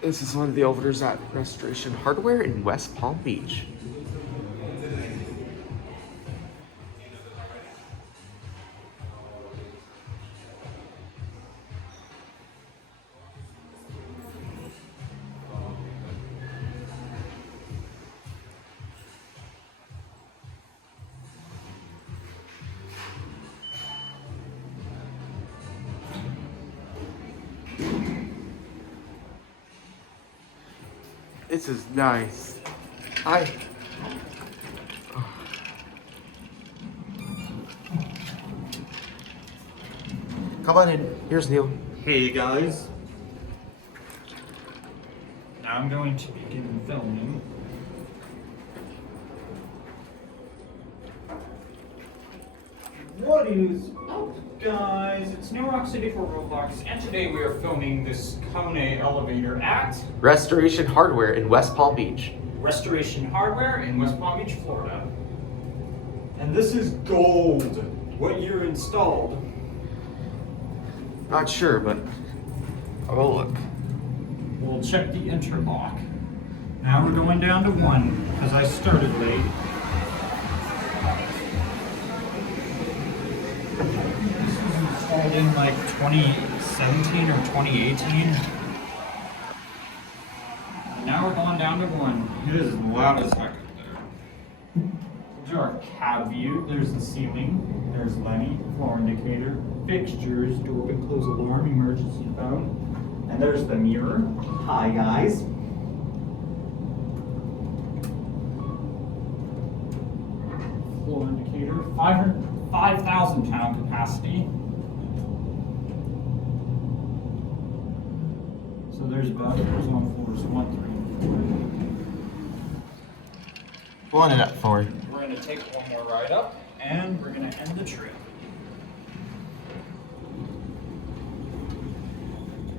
This is one of the elevators at Restoration Hardware in West Palm Beach. This is nice. Hi. Come on in. Here's Neil. Hey guys. Now I'm going to begin filming. What is up, guys? It's New Rock City for Roblox, and today we are filming this Kone elevator at Restoration Hardware in West Palm Beach. Restoration Hardware in West Palm Beach, Florida. And this is gold. What year installed? Not sure, but I will look. We'll check the interlock. Now we're going down to 1 because I started late. This was installed in like 2017 or 2018. Now we're going down to 1. It is loud as heck up there. There's our cab view. There's the ceiling. There's Lenny, floor indicator, fixtures, door open, close alarm, emergency phone. And there's the mirror. Hi guys. Floor indicator, 5,000 pound capacity. So there's bathrooms on floors 1, 3, 4. One and up forward. We're going to take one more ride up, and we're going to end the trip.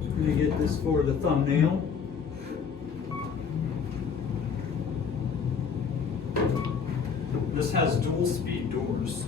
I'm going to get this for the thumbnail. This has dual speed doors.